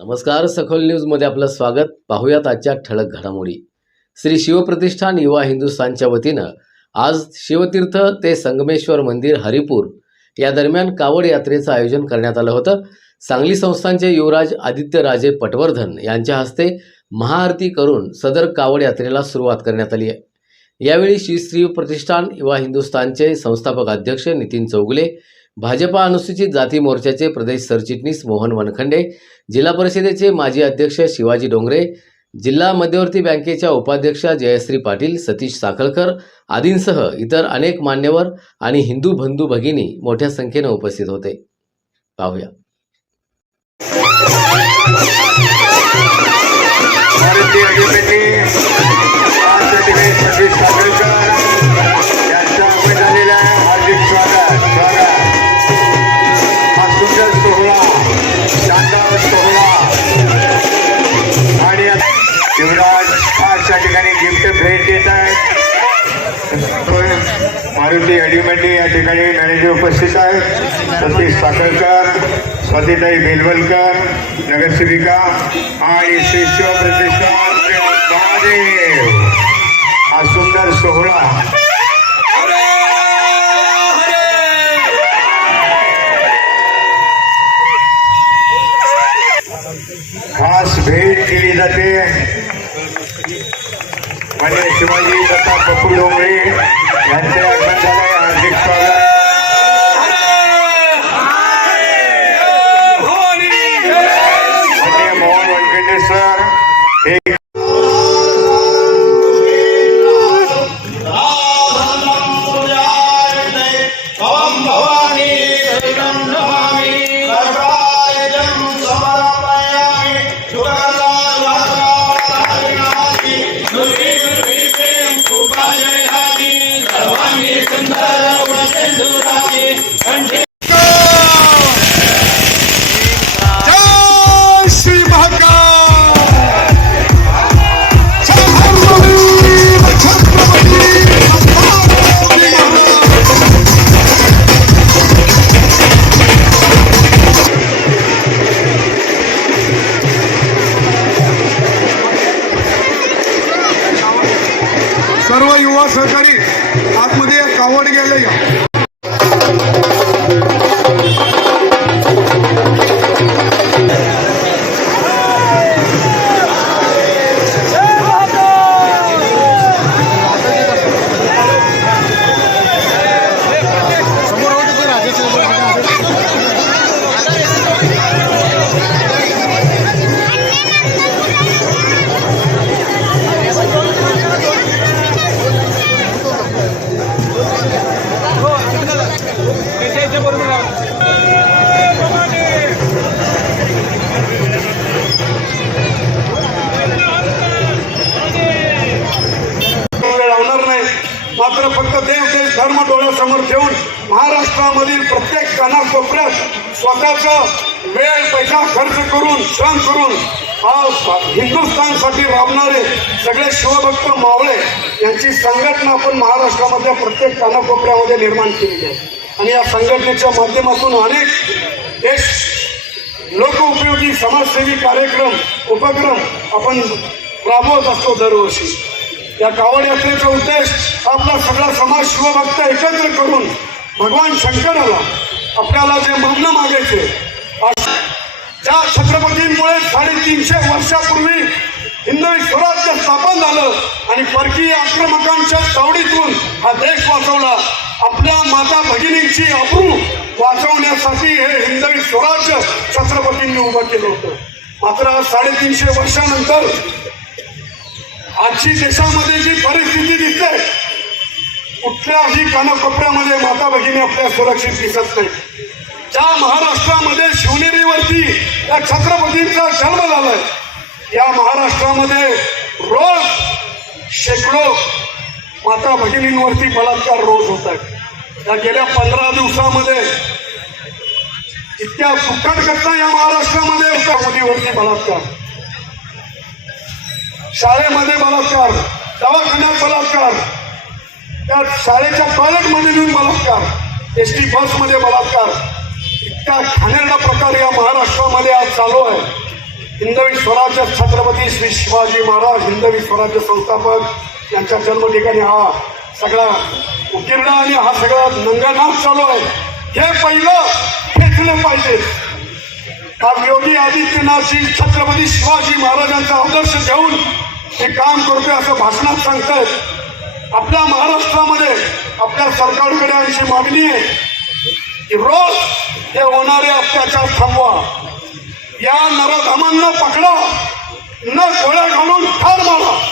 नमस्कार सखोल न्यूजमध्ये आपलं स्वागत. पाहूयात आजच्या ठळक घडामोडी. श्री शिवप्रतिष्ठान युवा हिंदुस्थानच्या वतीनं आज शिवतीर्थ ते संगमेश्वर मंदिर हरिपूर या दरम्यान कावड यात्रेचं आयोजन करण्यात आलं होतं. सांगली संस्थानचे युवराज आदित्यराजे पटवर्धन यांच्या हस्ते महाआरती करून सदर कावड यात्रेला सुरुवात करण्यात आली आहे. यावेळी श्री श्री प्रतिष्ठान युवा हिंदुस्थानचे संस्थापक अध्यक्ष नितीन चौगुले भाजपा अनुसूचित जाती मोर्चाचे प्रदेश सरचिटणीस मोहन वनखंडे जिल्हा परिषदेचे माजी अध्यक्ष शिवाजी डोंगरे जिल्हा मध्यवर्ती बँकेच्या उपाध्यक्षा जयश्री पाटील सतीश साखळकर आदींसह इतर अनेक मान्यवर आणि हिंदू बंधू भगिनी मोठ्या संख्येनं उपस्थित होते. पाहूया. भारतीय त्या ठिकाणी गिफ्ट भेट देत आहेत. मारुती अडिमेंटी या ठिकाणी मॅनेजर उपस्थित आहेत. सतीश साखरकर स्वातीताई बेलवलकर नगरसेविका आणि श्री शिवप्रतिष्ठान महादेव. हा सुंदर सोहळा खास भेट दिली जाते आणि शिवाजी दत्ता बपू डोंगरे यांचे आगमन झाले हार्दिक सर्व युवा सहकारी आतमध्ये कावड गेले धर्म डोळ्यासमोर ठेवून महाराष्ट्रामधील प्रत्येक कानाकोपऱ्यात स्वतःचा वेळ पैसा खर्च करून श्रम करून हा हिंदुस्थानसाठी राबणारे सगळे शिवभक्त मावळे यांची संघटना आपण महाराष्ट्रामधल्या प्रत्येक कानाकोपऱ्यामध्ये निर्माण केली आहे. आणि या संघटनेच्या माध्यमातून अनेक देश लोकउपयोगी समाजसेवी कार्यक्रम उपक्रम आपण राबवत असतो दरवर्षी. या कावड यात्रेचा उद्देश आपला सगळा समाज शिवभक्त एकत्र करून भगवान शंकराला आपल्याला जे मागणं मागायचे ज्या छत्रपतींमुळे साडेतीनशे वर्षापूर्वी हिंदवी स्वराज्य स्थापन झालं आणि परकीय आक्रमकांच्या तावडीतून हा देश वाचवला आपल्या माता भगिनींची अप्रू वाचवण्यासाठी हे हिंदवी स्वराज्य छत्रपतींनी उभं केलं होतं. मात्र आज साडेतीनशे वर्षानंतर आजची देशामध्ये जी परिस्थिती दिसते कुठल्याही कानाकोपऱ्यामध्ये माता भगिनी आपल्या सुरक्षित दिसत नाही. ज्या महाराष्ट्रामध्ये शिवनेरीवरती या छत्रपतींचा जन्म झालाय या महाराष्ट्रामध्ये रोज शेकडो माता भगिनींवरती बलात्कार रोज होत आहेत या गेल्या पंधरा दिवसामध्ये इतक्या सुखद घटना या महाराष्ट्रामध्ये होत्या. मुलीवरती बलात्कार. शाळेमध्ये बलात्कार दवाखान्यात बलात्कार त्या शाळेच्या टॉयलेटमध्ये नेऊन बलात्कार एस टी बसमध्ये बलात्कार इतका घाणेरडा प्रकार या महाराष्ट्रामध्ये आज चालू आहे. हिंदवी स्वराज्य छत्रपती श्री शिवाजी महाराज हिंदवी स्वराज्य संस्थापक यांच्या जन्म ठिकाणी हा सगळा उकिरणा आणि हा सगळा नंगानाच चालू आहे. हे पहिलं खेचले पाहिजे. हा योगी आदित्यनाथ श्री छत्रपती शिवाजी महाराजांचा आदर्श घेऊन हे काम करतोय असं भाषणात सांगतायत आपल्या महाराष्ट्रामध्ये आपल्या सरकारकडे आमची मागणी आहे की रोज हे होणारे अत्याचार थांबवा. या नरधमांना पकडा. न गोळ्या घालून ठार मारा.